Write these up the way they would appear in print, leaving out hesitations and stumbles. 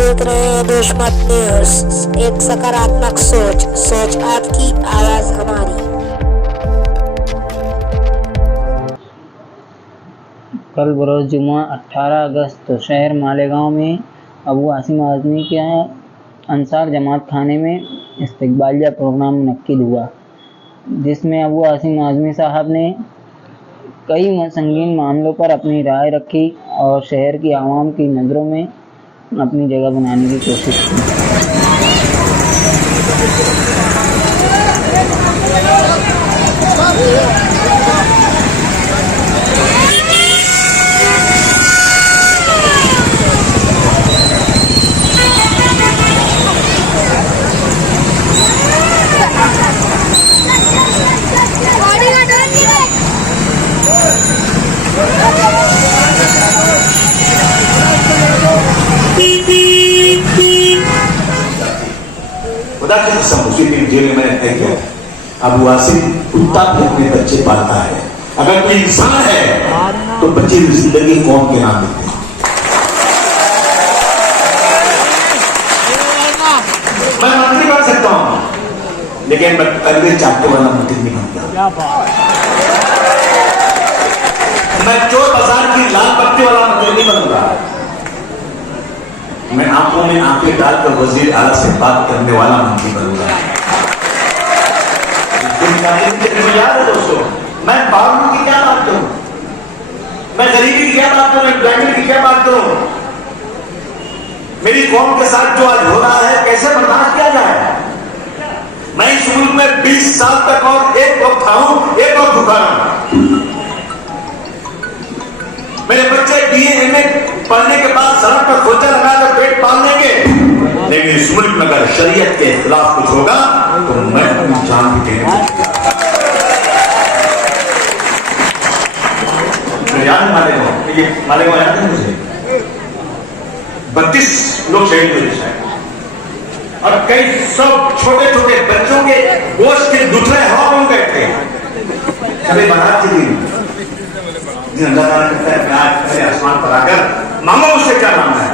देख रहे हैं देशमत न्यूज, एक सकारात्मक सोच, सोच आपकी, आवाज हमारी। कल बरोज़ जुम्मा 18 अगस्त तो शहर मालेगांव में अबू आसिम आज़मी के अंसार जमात खाने में इस्तकबालिया प्रोग्राम मुनक्किद हुआ, जिसमें अबू आसिम आज़मी साहब ने कई संगीन मामलों पर अपनी राय रखी और शहर की आवाम की नज़रों में अपनी जगह बनाने की कोशिश की। खुदा की कसम उसी दिन जेल में मैंने तय किया, अबू आसिम कुत्ता भी अपने बच्चे पालता है, अगर कोई इंसान है तो बच्चे की जिंदगी कौन के नाम देते हैं। मैं मंत्री बन सकता हूं, लेकिन मैं कलवे चाटने वाला मंत्री नहीं बनता। मैं चोर बाजार की लाल पत्ती वाला मंत्री नहीं बनूंगा। मैं आंखों में आंखें डालकर वजीर आला से बात करने वाला मंत्री बनूंगा। याद है दोस्तों, मैं बावलू की क्या बात करूं, मैं गरीबी की क्या बात करूं, एम्प्लॉयमेंट की क्या बात करूं। मेरी कौम के साथ जो आज हो रहा है कैसे बर्दाश्त किया जाए। मैं इस मुल्क में 20 साल तक और एक वक्त खाऊं एक वक्त भूखा रहूं। मेरे बच्चे BA MA पढ़ने के बाद सड़क पर खोजा लगाकर पेट पाल लेंगे, लेकिन इस मुल्क में अगर शरीयत के खिलाफ कुछ होगा तो मैं अपनी जान भी देने मालेगांव याद है मुझे, 32 लोग शहीद हुए शायद, और कई सब छोटे छोटे बच्चों के गोश्त के दुखड़े हवा में गए थे। कभी बारात के दिन अल्लाह ताला कहता है, मैं आज आसमान पर आकर मांगो मुझसे क्या मांगना है।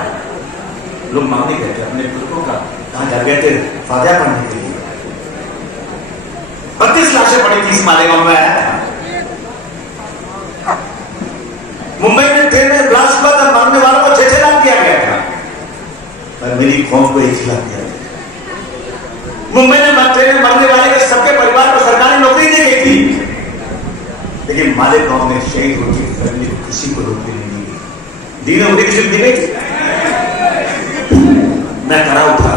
लोग मांगने गए थे अपने पुरखों का, कहां जा गए थे फातिहा पढ़ने के लिए। 32 लाशें पड़ी थी इस मालेगांव में। मुंबई में ट्रेन में ब्लास्ट हुआ था, मरने वालों को 6 लाख दिया गया था, पर मेरी कौम को 1 लाख दिया गया। मुंबई में ट्रेन में मरने वाले के सबके परिवार को सरकारी नौकरी दी गई थी, लेकिन मालेगांव में शहीद होने की फैमिली को किसी को नौकरी नहीं दी। दी ने उन्हें किसी दी गई। मैं खड़ा उठा,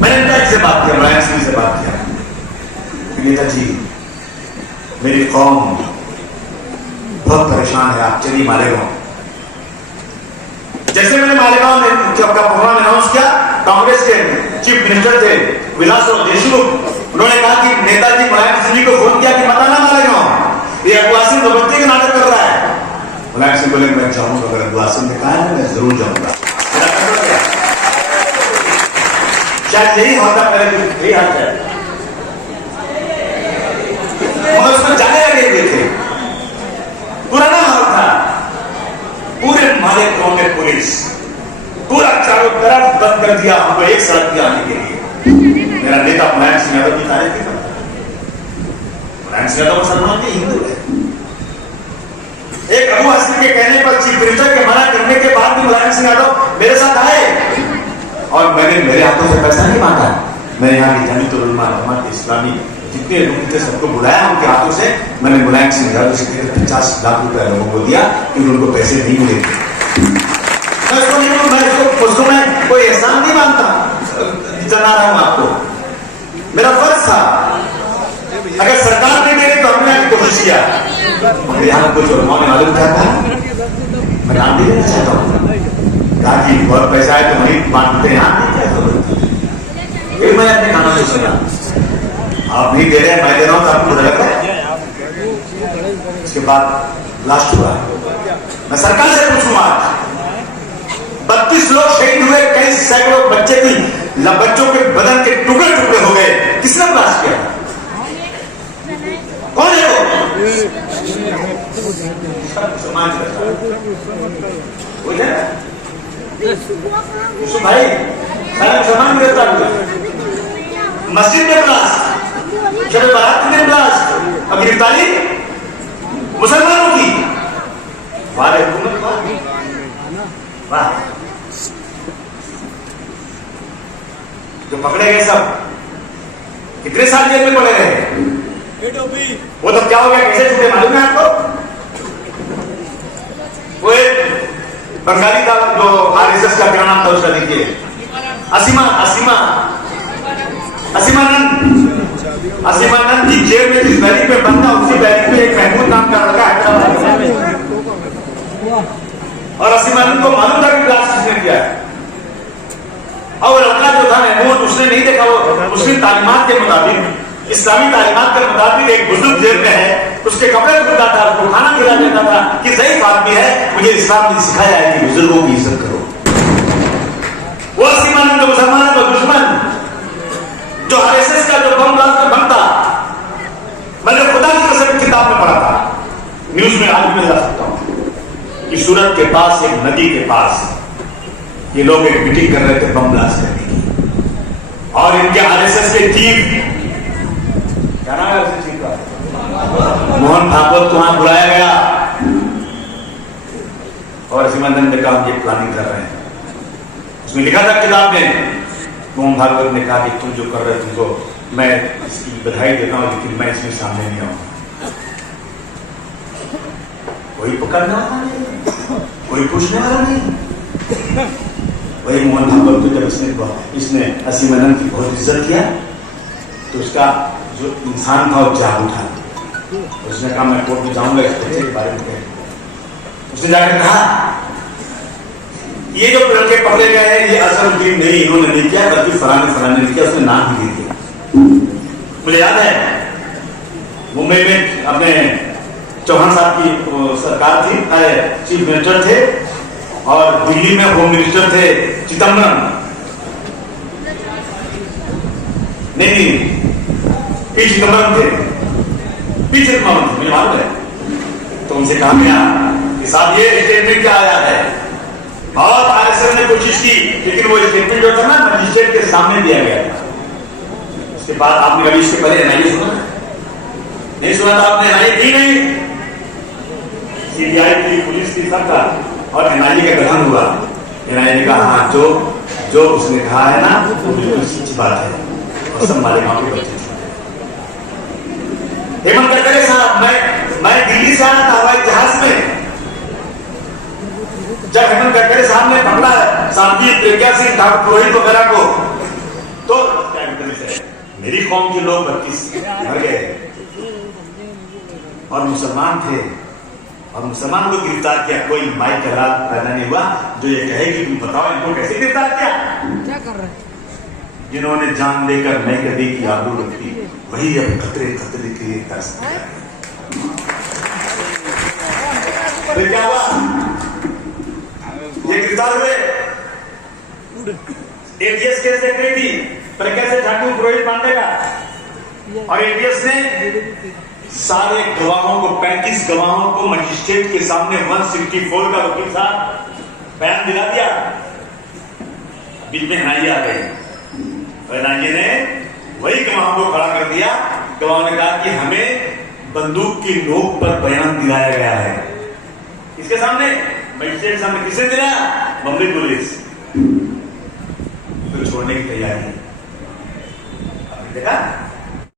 मैंने नेता से बात किया, मुलायम सिंह से बात किया, नेता जी मेरी कौम बहुत परेशान है, आप चलिए मालेगांव। जैसे मैंने मालेगांव में अपना प्रोग्राम अनाउंस किया, कांग्रेस के चीफ मिनिस्टर थे विलासराव देशमुख, उन्होंने कहा कि नेताजी मुलायम सिंह जी को फोन किया कि मत आना मालेगांव, ये अबू आसिम बच्चे का नाटक कर रहा है। मुलायम सिंह बोले मैं जाऊंगा, अगर अबू आसिम ने कहा है मैं जरूर जाऊंगा। शायद यही होता पहले, यही हाल है, मगर उसमें जाने लगे हुए थे। पुराना हाल था, पूरे मालेगांव में पुलिस पूरा चारों तरफ बंद कर दिया हमको एक सड़क पे आने के लिए। मेरा नेता मुलायम सिंह यादव की तारीफ नहीं करता। मुलायम सिंह यादव मुसलमान के हिंदू है। एक अबू आसिम के कहने पर चीफ मिनिस्टर के मना करने के बाद भी मुलायम सिंह यादव मेरे साथ आए, और मैंने मेरे हाथों से पैसा नहीं मांगा। मैंने यहाँ की जमीयत उलमा जमात इस्लामी जितने लोग थे सबको बुलाया, उनके हाथों से मैंने मुलायम सिंह यादव से 50 लाख रुपया लोगों को दिया कि उनको पैसे नहीं मिले। उसको मैं कोई एहसान नहीं मानता, जना रहा हूं आपको, मेरा फर्ज था। अगर सरकार नहीं दे रही तो हमने कोशिश किया। यहाँ कुछ उन्होंने मालूम क्या था, मैं नाम नहीं देना चाहता हूँ, कहा कि बहुत पैसा है तो वही बांटते हैं। मैंने अपने खाना से सुना, आप नहीं दे रहे, मैं दे रहा हूं तो आपको गलत है। उसके बाद लास्ट हुआ, मैं सरकार से पूछूंगा, 32 लोग शहीद हुए, कई सैकड़ों बच्चे भी, बच्चों के बदन के टुकड़े टुकड़े हो गए, किसने ब्लास्ट किया, कौन है वो? समाज यूसुफ भाई सारा मुसलमान गिरफ्तार हुआ, मस्जिद में ब्लास्ट, शब बारात में ब्लास्ट, अब गिरफ्तारी मुसलमानों की। वाह हुकूमत वाह, जो पकड़े गए सब कितने साल जेल में पड़े रहे, वो तब क्या हो गया, कैसे छूटे मालूम है आपको? वो एक बंगाली था जो आरएसएस का क्या नाम था उसका, देखिए असीमानंद की जेल में जिस बैरिक में बंद था उसी बैरिक में एक महमूद नाम का लड़का हैदराबाद, और असीमानंद को मालूम था कि ब्लास्ट किसने किया है, और लड़का जो था महमूद उसने नहीं देखा, वो मुस्लिम तालीमात के मुताबिक, इस्लामी तालीमात के मुताबिक एक बुजुर्ग जेल में है, उसके कपड़े धुलता था, उसको खाना खिला देता था कि ज़ईफ आदमी है, मुझे इस्लाम ने सिखाया है कि बुजुर्गों की इज्जत करो। वो असीमानंद जो मुसलमान का दुश्मन, जो आरएसएस का जो बम ब्लास्ट में बम था, मैंने खुदा की कसम किताब में पढ़ा था, न्यूज में आज भी मैं ला सकता हूं कि सूरत के पास एक नदी के पास ये लोग एक मीटिंग कर रहे थे बम ब्लास्ट करने की, और इनके आरएसएस के चीफ, क्या नाम है उसे चीफ का, मोहन भागवत को वहां बुलाया गया, और असीमानंद ने कहा हम ये प्लानिंग कर रहे हैं। उसमें लिखा था किताब में, मोहन भागवत ने कहा कि तुम जो कर रहे हो तुमको मैं इसकी बधाई देता हूं, लेकिन मैं इसमें सामने नहीं आऊंगा। कोई पकड़ने वाला नहीं, कोई पूछने वाला नहीं। वही मोहन भागवत को जब इसने असीमानंद की बहुत इज्जत किया तो उसका जो इंसान था वो जाग उठा, उसने कहा मैं कोर्ट में जाऊंगा इस बच्चे के बारे में। उसने जाकर कहा ये जो लड़के पकड़े गए हैं ये असदुद्दीन नहीं, इन्होंने नहीं किया, बल्कि फलाने ने किया, उसने नाम भी दे दिया। मुझे याद है मुंबई में अपने चौहान साहब की सरकार थी, चीफ मिनिस्टर थे, और दिल्ली में होम मिनिस्टर थे चिदम्बरम, नहीं पी चिदम्बरम थे, मुझे मालूम है। तो उनसे कहा गया कि साहब ये स्टेटमेंट क्या आया है, और आरएसएस ने कोशिश की, लेकिन वो स्टेटमेंट जो था ना मजिस्ट्रेट के सामने दिया गया था। उसके बाद आपने कभी इसके पहले एनआईए सुना? नहीं सुना था आपने? एनआईए थी नहीं, सीबीआई की, पुलिस की, सबका, और एनआईए का गठन हुआ। एनआईए ने कहा हाँ जो उसने कहा है ना वो बिल्कुल सच्ची बात है, और सब हमारे गांव के बच्चे थे। हेमंत गडकरी साहब, मैं दिल्ली से आया था हवाई जहाज में, जब हेमंत गडकरी साहब ने पकड़ा साध्वी प्रज्ञा सिंह ठाकुर पुरोहित वगैरह को, तो मेरी कौम के लोग 32 मर गए, और मुसलमान थे, और मुसलमान को गिरफ्तार किया। कोई माइक का रात पैदा नहीं हुआ जो ये कहे कि तुम बताओ इनको कैसे गिरफ्तार किया, क्या कर रहे हैं? जिन्होंने जान देकर मैं कभी की आबरू रखी, वही अब खतरे खतरे के लिए तरसते हैं। तो क्या हुआ, ये गिरफ्तार हुए, एटीएस केस देख रही थी प्रज्ञा सिंह ठाकुर पुरोहित पांडे का, और एटीएस ने सारे गवाहों को, 35 गवाहों को मजिस्ट्रेट के सामने 164 का वकील साहब बयान दिला दिया। बीच में एनआईए आ गई, और एनआईए ने वही गवाहों को खड़ा कर दिया। गवाहों ने कहा कि हमें बंदूक की नोक पर बयान दिलाया गया है। इसके सामने, मजिस्ट्रेट सामने किसने दिलाया? बम्बई पुलिस। तो छोड़ने की तैयारी, आपने देखा